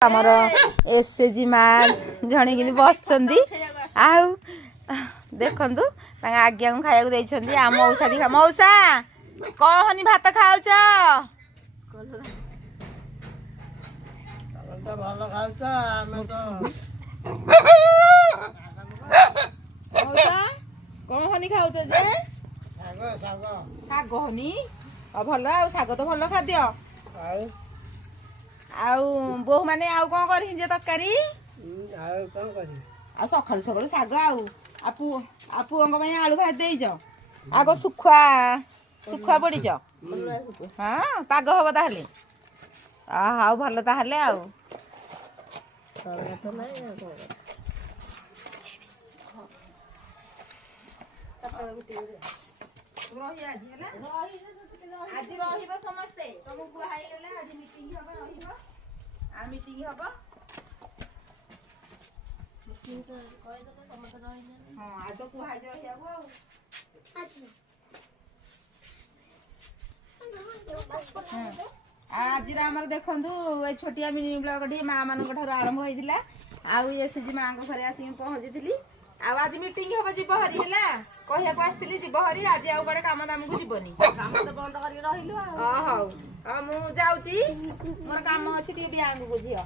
आमर SHGmaa जड़े कि बसुँच देखु आज्ञा को खाया देती आ मौसा भी मौसा कहनी भात खाऊच मौसा कहनी खाऊच जे साग हनी भल आग तो भल खाद्य आउ बोह माने आउ कौन करी जे तरकारी आ सकाळु सकाळु साग पुओं आलू भाज देच आग सुखुआ सुखुआ पड़ीच हाँ पाग हम ताहले हाँ भल ताहले आउ आज रहिबा समस्ते तुमको हाई गेले आज मीटिंग हबा रहिबा आ मीटिंग हबा मीटिंग तो कहि दो समस्त रहि हां आज तो कुहाई जे रहियागो आज आमर देखंतु ए छोटिया मिनी ब्लॉग ढी मां मान को ठार आरंभ होइदिला आ SHGmaa को घरे आसी पहुंचीली आज मीटिंग हम जीव हरी है कहया को आसती जीव हरी आज आउ बड़े काम दाम को जीवनी काम तो बंद कर रही हौ मु जाऊँ मोर काम अच्छी बैंक को झील